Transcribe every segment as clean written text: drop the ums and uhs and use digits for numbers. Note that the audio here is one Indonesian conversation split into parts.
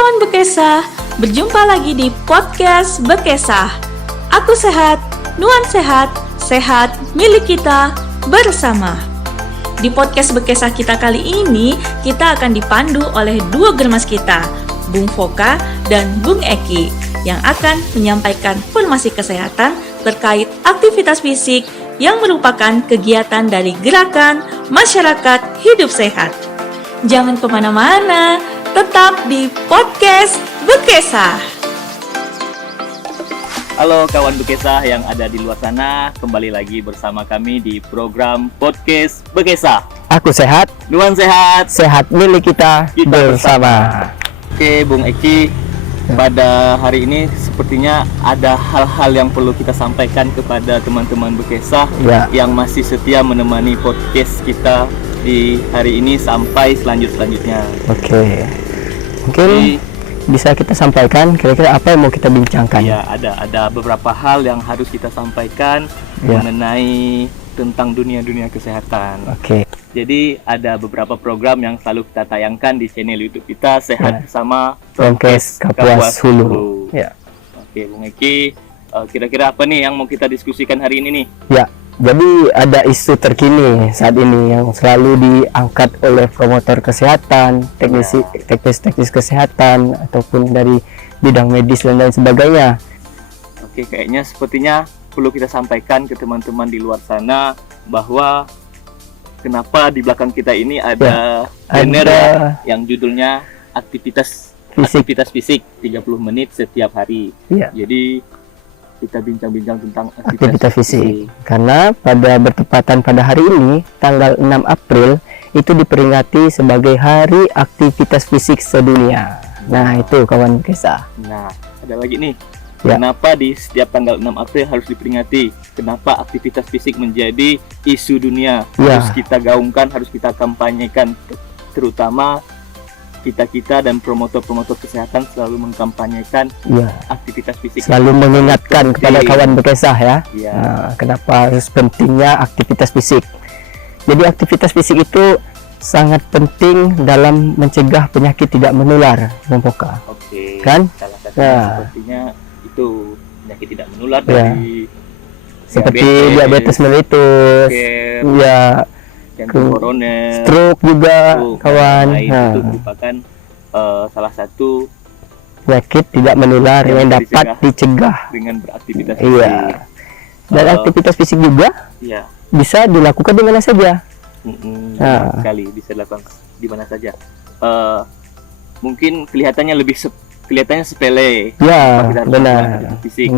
kawan Bekesah, berjumpa lagi di podcast Bekesah. Aku sehat, Nuan sehat, sehat milik kita bersama. Di podcast Bekesah kita kali ini, kita akan dipandu oleh dua germas kita, Bung Foka dan Bung Eki, yang akan menyampaikan informasi kesehatan terkait aktivitas fisik yang merupakan kegiatan dari gerakan masyarakat hidup sehat. Jangan kemana-mana, tetap di podcast Bekesah. Halo kawan Bekesah yang ada di luar sana, kembali lagi bersama kami di program podcast Bekesah. Aku sehat, Nuan sehat, sehat milik kita bersama. Oke Bung Eki, pada hari ini sepertinya ada hal-hal yang perlu kita sampaikan kepada teman-teman Bekesah yang masih setia menemani podcast kita di hari ini sampai selanjutnya. Oke, mungkin bisa kita sampaikan kira-kira apa yang mau kita bincangkan? Ya, ada beberapa hal yang harus kita sampaikan mengenai tentang dunia kesehatan. Oke. Jadi ada beberapa program yang selalu kita tayangkan di channel YouTube kita, Sehat Bersama Promkes Kapuas Hulu. Ya. Oke, Bung Eki, kira-kira apa nih yang mau kita diskusikan hari ini nih? Ya. Jadi ada isu terkini saat ini yang selalu diangkat oleh promotor kesehatan, teknis kesehatan ataupun dari bidang medis dan lain sebagainya. Oke, kayaknya sepertinya perlu kita sampaikan ke teman-teman di luar sana bahwa kenapa di belakang kita ini ada banner yang judulnya aktivitas fisik 30 menit setiap hari. Jadi kita bincang-bincang tentang aktivitas fisik. Karena bertepatan pada hari ini, tanggal 6 April, itu diperingati sebagai Hari Aktivitas Fisik Sedunia. Nah, itu kawan Bekesah. Nah, ada lagi nih. Kenapa di setiap tanggal 6 April harus diperingati? Kenapa aktivitas fisik menjadi isu dunia? Harus kita gaungkan, harus kita kampanyekan, terutama kita dan promotor kesehatan selalu mengkampanyekan aktivitas fisik. Selalu mengingatkan kepada kawan Bekesah ya. Nah, kenapa harus pentingnya aktivitas fisik. Jadi aktivitas fisik itu sangat penting dalam mencegah penyakit tidak menular, Bung Foka. Oke. Kan? Salah satunya sepertinya itu penyakit tidak menular dari seperti diabetes mellitus. Koroner, stroke juga kawan. Itu merupakan salah satu penyakit tidak menular yang dapat dicegah dengan beraktivitas fisik. Dan aktivitas fisik juga bisa dilakukan di mana saja. Sekali bisa dilakukan di mana saja. Mungkin kelihatannya sepele. Benar. Fisik.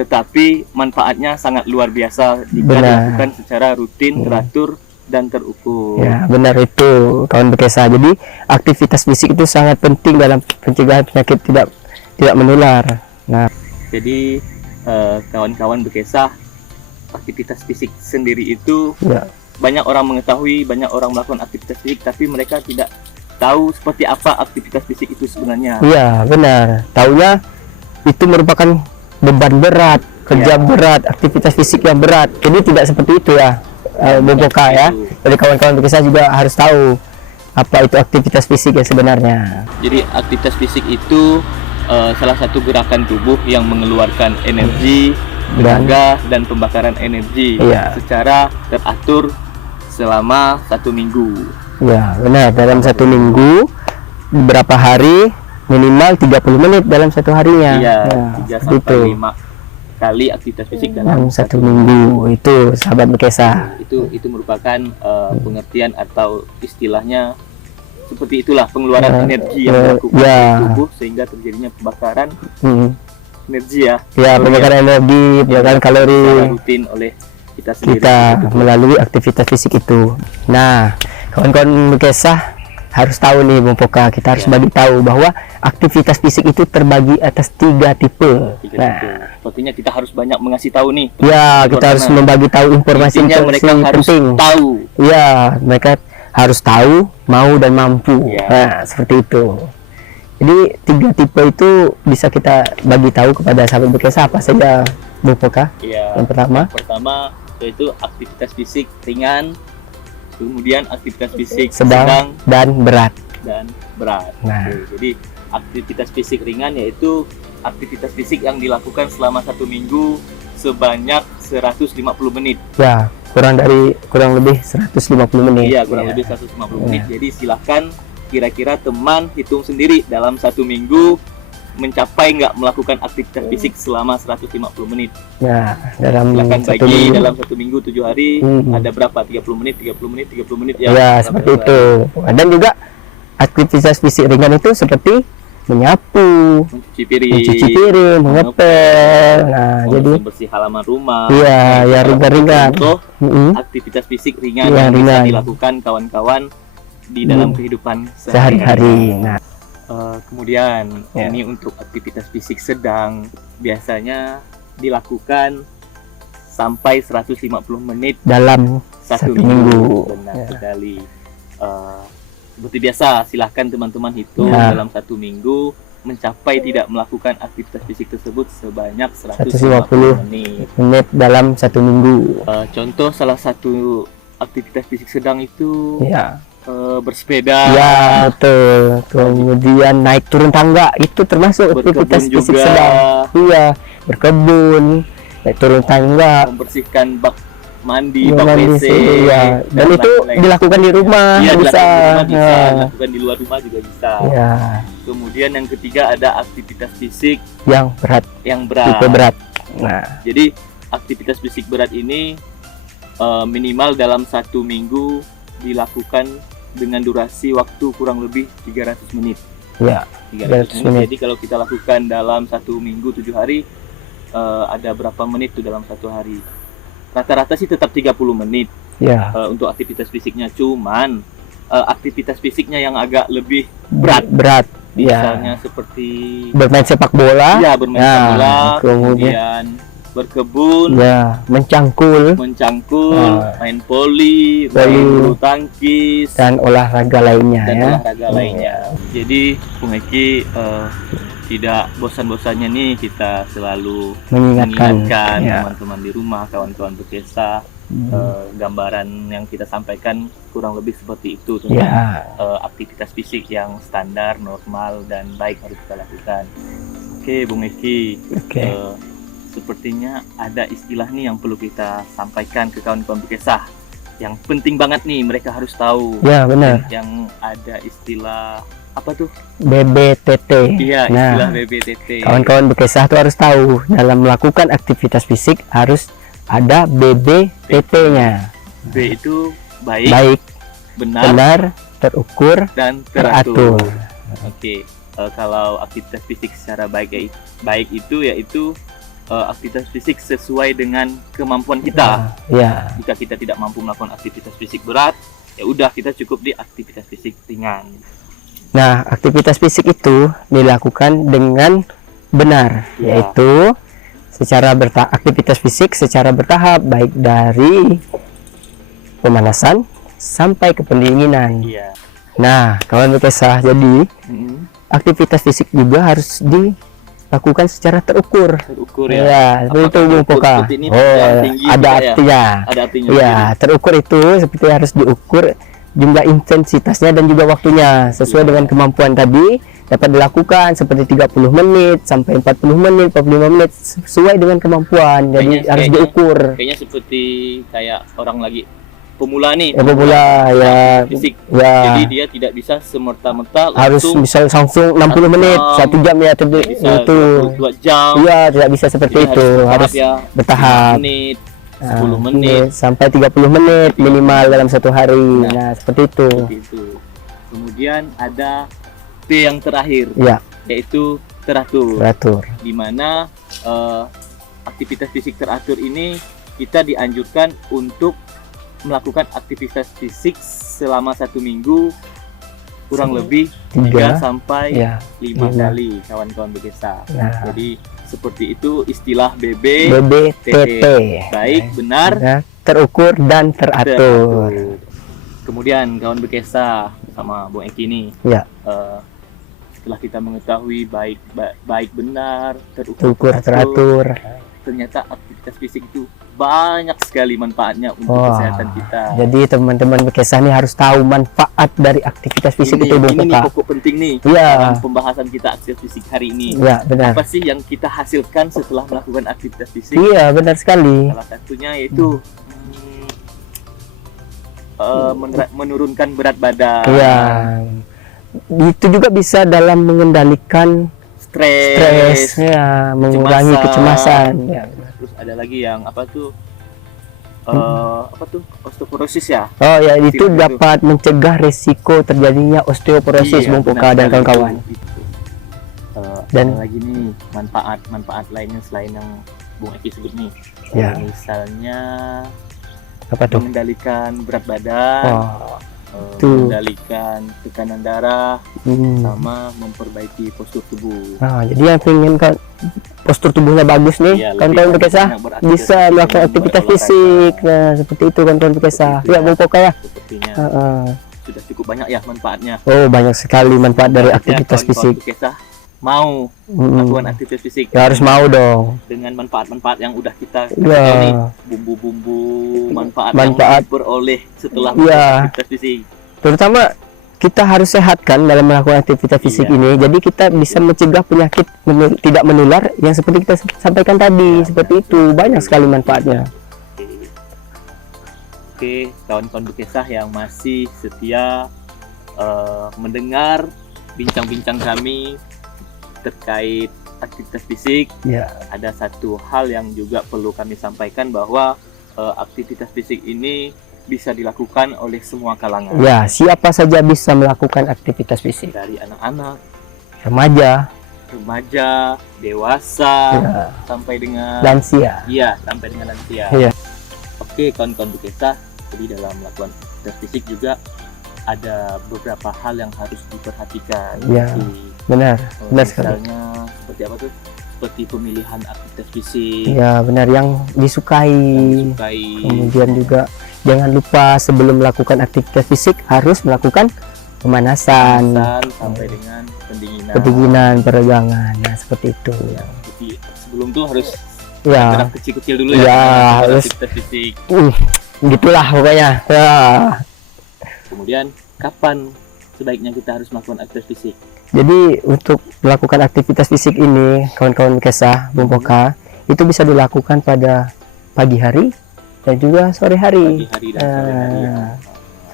Tetapi manfaatnya sangat luar biasa jika dilakukan secara rutin, teratur dan terukur. Ya, benar itu kawan Bekesah. Jadi aktivitas fisik itu sangat penting dalam pencegahan penyakit tidak menular. Nah, jadi kawan-kawan Bekesah, aktivitas fisik sendiri itu banyak orang mengetahui, banyak orang melakukan aktivitas fisik, tapi mereka tidak tahu seperti apa aktivitas fisik itu sebenarnya. Iya, benar. Taunya itu merupakan beban berat, kerja berat, aktivitas fisik yang berat. Jadi tidak seperti itu ya. Bung Foka ya. Jadi kawan-kawan Bekesah juga harus tahu apa itu aktivitas fisik yang sebenarnya. Jadi aktivitas fisik itu salah satu gerakan tubuh yang mengeluarkan energi, tenaga dan pembakaran energi secara teratur selama 1 minggu. Ya, benar. Dalam 1 minggu berapa hari, minimal 30 menit dalam 1 harinya. 3-5 kali aktivitas fisik dalam 1 minggu. Itu sahabat Bekesah. Itu merupakan pengertian atau istilahnya seperti itulah, pengeluaran energi yang dilakukan oleh tubuh sehingga terjadinya pembakaran energi pembakaran energi, pembakaran kalori rutin oleh kita sendiri melalui aktivitas fisik itu. Nah, kawan-kawan Bekesah harus tahu nih Bung Foka, kita harus bagi tahu bahwa aktivitas fisik itu terbagi atas 3 tipe. Sepertinya kita harus banyak mengasih tahu nih. Kita harus membagi tahu informasi yang penting. Mereka harus tahu, mau dan mampu. Nah, seperti itu. Jadi 3 tipe itu bisa kita bagi tahu kepada sahabat Bekesah apa saja, Bung Foka? Yang pertama yaitu aktivitas fisik ringan, kemudian aktivitas fisik sedang dan berat. Nah, jadi Aktivitas fisik ringan yaitu aktivitas fisik yang dilakukan selama 1 minggu sebanyak 150 menit. Ya, kurang lebih 150 menit. Iya, kurang lebih 150 menit. Jadi silahkan kira-kira teman hitung sendiri dalam 1 minggu mencapai nggak melakukan aktivitas fisik selama 150 menit. Ya, dalam silahkan 1 bagi minggu. dalam 1 minggu 7 hari ada berapa? 30 menit, 30 menit, 30 menit ya. Ya, seperti itu. Dan juga aktivitas fisik ringan itu seperti menyapu, Mencuci piring, mengepel. Nah, jadi bersih halaman rumah. iya, ya ringan-ringan. Contoh Mm-mm. aktivitas fisik ringan Iya, yang bisa ringan. dilakukan kawan-kawan di dalam kehidupan Sehari-hari. Nah, kemudian Ya. ini untuk aktivitas fisik sedang biasanya dilakukan sampai 150 menit dalam satu 1 minggu. minggu. Benar Ya. sekali. Seperti biasa, silahkan teman-teman hitung Ya. dalam 1 minggu mencapai tidak melakukan aktivitas fisik tersebut sebanyak 150 150 menit. menit dalam 1 minggu. Contoh salah satu aktivitas fisik sedang itu Ya. bersepeda, Ya, betul. Kemudian naik turun tangga itu termasuk aktivitas berkebun fisik juga, sedang. Iya, berkebun, naik turun tangga, membersihkan bak mandi, ya, bak mandi WC, sih, ya. Dan itu lain-lain. dilakukan di rumah, Iya, bisa. dilakukan di rumah bisa, Ya. dilakukan di luar rumah juga bisa. Ya, Kemudian yang ketiga ada aktivitas fisik yang berat, yang berat. tipe berat. Nah, Jadi aktivitas fisik berat ini minimal dalam 1 minggu dilakukan dengan durasi waktu kurang lebih 300 menit. ya, 300 300 menit. menit. Jadi kalau kita lakukan dalam 1 minggu 7 hari, ada berapa menit tuh dalam 1 hari? Rata-rata sih tetap 30 menit Ya, untuk aktivitas fisiknya. Cuman aktivitas fisiknya yang agak lebih berat. berat. Ya, Misalnya seperti bermain sepak bola. ya bermain Ya, bola, kemudian kemudian berkebun, ya, mencangkul mencangkul, Ya. main voli, Voli. main bulu tangkis, dan olahraga lainnya dan ya. olahraga lainnya. Jadi Bung Eki tidak bosan-bosannya nih kita selalu mengingatkan ya. teman-teman di rumah, kawan-kawan Bekesa, gambaran yang kita sampaikan kurang lebih seperti itu tentang Ya, aktivitas fisik yang standar, normal, dan baik harus kita lakukan. Oke, Bung Eki, oke. sepertinya ada istilah nih yang perlu kita sampaikan ke kawan-kawan Bekesa. Yang penting banget nih mereka harus tahu. Ya, benar. Yang ada istilah apa tuh? BBTT. Iya, Nah, istilah BBTT. kawan-kawan Bekesah itu harus tahu dalam melakukan aktivitas fisik harus ada BBTT-nya. B itu baik, Baik, benar, benar, terukur, dan teratur. teratur. Oke, kalau aktivitas fisik secara baik itu yaitu aktivitas fisik sesuai dengan kemampuan kita. Ya, Jika kita tidak mampu melakukan aktivitas fisik berat, ya udah kita cukup di aktivitas fisik ringan. nah aktivitas fisik itu dilakukan dengan benar, Ya. yaitu aktivitas fisik secara bertahap, baik dari pemanasan sampai ke pendinginan. Iya. Nah, kawan Bekesah, jadi Mm-mm. aktivitas fisik juga harus dilakukan secara terukur. Terukur ya. Ya, seperti itu Bung terukur Poka. seperti ini Oh, yang tinggi ada juga ya? artinya. Ada artinya. Ya, terukur itu seperti harus diukur jumlah intensitasnya dan juga waktunya sesuai Ya. dengan kemampuan tadi, dapat dilakukan seperti 30 menit sampai 40 menit, 45 menit sesuai dengan kemampuan. Jadi harus diukur. Kayaknya seperti kayak orang lagi pemula nih. Pemula ya, fisik. ya. Jadi dia tidak bisa semerta-merta Harus langsung bisa langsung 60 menit, 1 jam ya tidak bisa itu. 2 jam. Iya, tidak bisa seperti Jadi itu. Harus ya, bertahap. 5 menit, 10 Nah, menit. sampai 30 menit minimal dalam satu hari. Nah, seperti itu. Seperti itu. Kemudian ada P yang terakhir, Ya, yaitu teratur. teratur. Di mana aktivitas fisik teratur ini kita dianjurkan untuk melakukan aktivitas fisik selama 1 minggu kurang lebih 3 Tiga. sampai Ya, 5 lima. kali kawan-kawan Bekesa. Nah, Jadi seperti itu istilah BB, BBTT. baik, benar, Ya, terukur dan teratur. Kemudian kawan Bekesa sama Bung Eki ini, Ya, setelah kita mengetahui baik benar, terukur, teratur. ternyata aktivitas fisik itu banyak sekali manfaatnya untuk kesehatan kita. Jadi teman-teman Bekesah nih harus tahu manfaat dari aktivitas fisik itu, Bung Ini Poka. pokok penting nih Iya. dalam pembahasan kita aktivitas fisik hari ini. Iya, benar. Apa sih yang kita hasilkan setelah melakukan aktivitas fisik? Iya, benar sekali. Salah satunya yaitu menurunkan berat badan. Iya. Itu juga bisa dalam mengendalikan stres, ya, mengurangi kecemasan. Ya. Terus ada lagi yang apa tuh? Osteoporosis ya. Oh ya, itu dapat mencegah resiko terjadinya osteoporosis, Bung Poka dan kawan-kawan. Dan ada lagi nih manfaat lainnya selain yang Bung Eki sebut nih. Ya. Misalnya Apa tuh? mengendalikan berat badan, mengendalikan tekanan darah, sama memperbaiki postur tubuh. Nah, jadi yang pengen kan postur tubuhnya bagus nih, kawan-kawan Bekesah bisa melakukan aktivitas fisik. Nah, seperti itu kawan-kawan Bekesah. Ya, Bung Poka ya. Sepertinya sudah cukup banyak ya manfaatnya. Oh, banyak sekali manfaat dari aktivitas fisik. Bekesah mau melakukan aktivitas fisik. Ya, harus mau dong. Dengan manfaat-manfaat yang udah kita Ya. ini, bumbu-bumbu manfaat yang diperoleh setelah melakukan aktivitas fisik. Terutama kita harus sehat kan dalam melakukan aktivitas fisik ini. Jadi kita bisa mencegah penyakit tidak menular yang seperti kita sampaikan tadi. Seperti itu, banyak sekali manfaatnya. Oke, kawan-kawan Bekesah yang masih setia mendengar bincang-bincang kami terkait aktivitas fisik, ada satu hal yang juga perlu kami sampaikan bahwa aktivitas fisik ini bisa dilakukan oleh semua kalangan. Ya, siapa saja bisa melakukan aktivitas fisik. Dari anak-anak, remaja, dewasa, sampai dengan lansia. Iya, sampai dengan lansia. Iya. Oke, kawan-kawan Bekesah, jadi dalam melakukan aktivitas fisik juga ada beberapa hal yang harus diperhatikan. Ya, benar sekali. Misalnya seperti apa tuh? Seperti pemilihan aktivitas fisik. Ya, benar, yang disukai. Kemudian juga jangan lupa sebelum melakukan aktivitas fisik harus melakukan pemanasan sampai dengan pendinginan, peregangan. Nah, seperti itu. Ya, jadi sebelum itu harus gerak kecil-kecil dulu ya. Harus aktivitas fisik. Gitulah pokoknya. Ya. Kemudian kapan sebaiknya kita harus melakukan aktivitas fisik? Jadi untuk melakukan aktivitas fisik ini, kawan-kawan Bekesah, Bung Poka, itu bisa dilakukan pada pagi hari dan juga sore hari. Pagi hari dan sore hari.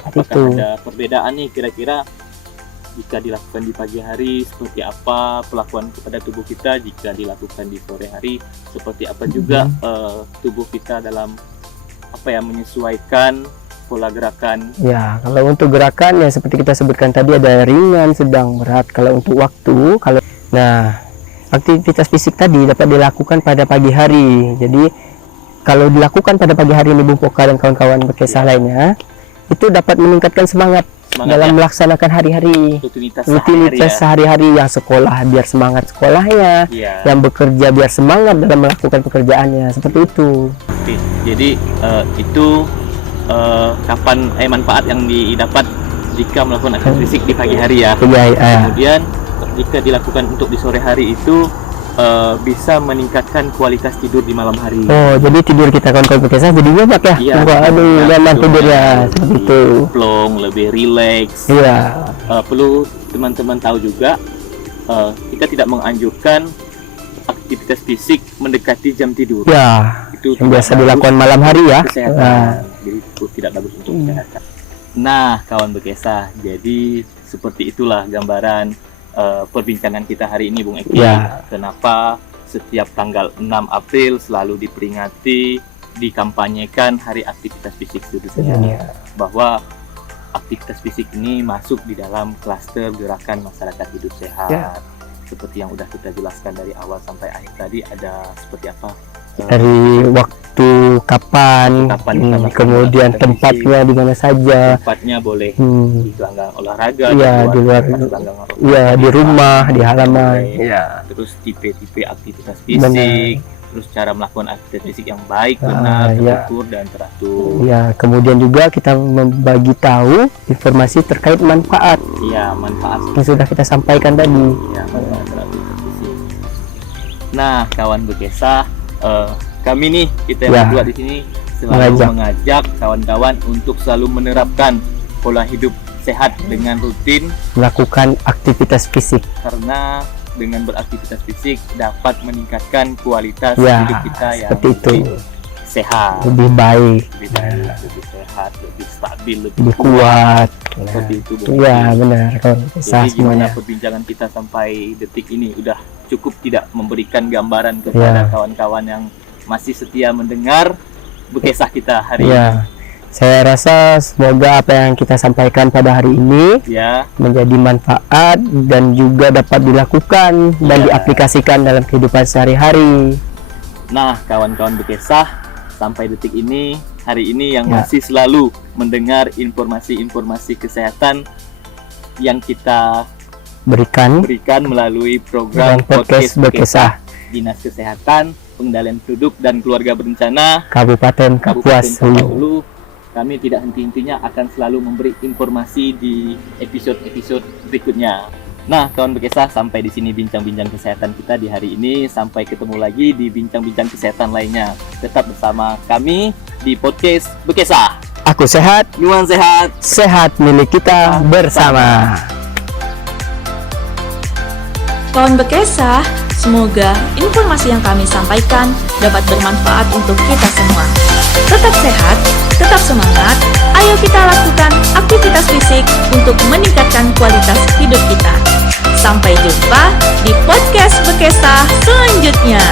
Apakah ada perbedaan nih kira-kira jika dilakukan di pagi hari seperti apa perlakuan kepada tubuh kita, jika dilakukan di sore hari seperti apa juga tubuh kita dalam menyesuaikan pola gerakan. Ya, kalau untuk gerakan ya seperti kita sebutkan tadi ada ringan, sedang, berat. Kalau untuk waktu, aktivitas fisik tadi dapat dilakukan pada pagi hari. Jadi kalau dilakukan pada pagi hari ini Bung Poka dan kawan-kawan Bekesah lainnya, itu dapat meningkatkan semangat dalam melaksanakan hari-hari rutinitas sehari-hari. Yang sekolah biar semangat sekolahnya, yang bekerja biar semangat dalam melakukan pekerjaannya, seperti itu. Oke, jadi itu kapan manfaat yang didapat jika melakukan aktivitas fisik di pagi hari ya. Kemudian jika dilakukan untuk di sore hari itu bisa meningkatkan kualitas tidur di malam hari. Oh, jadi tidur kita kawan-kawan Bekesah jadi nyenyak ya? Iya, aduh, nyaman tidurnya seperti itu. Plong, lebih rileks. Iya. Perlu teman-teman tahu juga, kita tidak menganjurkan aktivitas fisik mendekati jam tidur. Ya, itu yang biasa dilakukan malam hari ya. Jadi itu tidak bagus untuk kesehatan. Nah, kawan Bekesah, jadi seperti itulah gambaran perbincangan kita hari ini, Bung Eki. Kenapa setiap tanggal 6 April selalu diperingati, dikampanyekan Hari Aktivitas Fisik Sedunia. Bahwa aktivitas fisik ini masuk di dalam klaster gerakan masyarakat hidup sehat. Seperti yang udah kita jelaskan dari awal sampai akhir tadi, ada seperti apa? Dari waktu kapan kemudian tempatnya di mana saja. Tempatnya boleh di gelanggang olahraga, di luar, di rumah, di halaman. Terus tipe-tipe aktivitas fisik, terus cara melakukan aktivitas fisik yang baik, benar, terukur dan teratur. Kemudian juga kita membagi tahu informasi terkait manfaat. Manfaat yang sudah kita sampaikan tadi. Manfaat aktivitas fisik. Nah, kawan Bekesah, kami nih, kita yang berdua di sini selalu mengajak kawan-kawan untuk selalu menerapkan pola hidup sehat dengan rutin melakukan aktivitas fisik, karena dengan beraktivitas fisik dapat meningkatkan kualitas hidup kita yang lebih sehat, lebih baik, lebih sehat, lebih stabil, lebih kuat. Seperti itu. Iya benar. Jadi gimana perbincangan kita sampai detik ini, udah cukup tidak memberikan gambaran kepada kawan-kawan yang masih setia mendengar Bekesah kita hari ini? Saya rasa semoga apa yang kita sampaikan pada hari ini menjadi manfaat dan juga dapat dilakukan dan diaplikasikan dalam kehidupan sehari-hari. Nah, kawan-kawan Bekesah, sampai detik ini, hari ini yang masih selalu mendengar informasi-informasi kesehatan yang kita berikan melalui program podcast Bekesah, Dinas Kesehatan, Pengendalian Penduduk dan Keluarga Berencana Kabupaten Kapuas Hulu. Kami tidak henti-hentinya akan selalu memberi informasi di episode-episode berikutnya. Nah, kawan Bekesah, sampai di sini bincang-bincang kesehatan kita di hari ini. Sampai ketemu lagi di bincang-bincang kesehatan lainnya. Tetap bersama kami di podcast Bekesah. Aku sehat, Nuan sehat, sehat milik kita bersama. Kawan Bekesah, semoga informasi yang kami sampaikan dapat bermanfaat untuk kita semua. Tetap sehat, tetap semangat, ayo kita lakukan aktivitas fisik untuk meningkatkan kualitas hidup kita. Sampai jumpa di podcast Bekesah selanjutnya.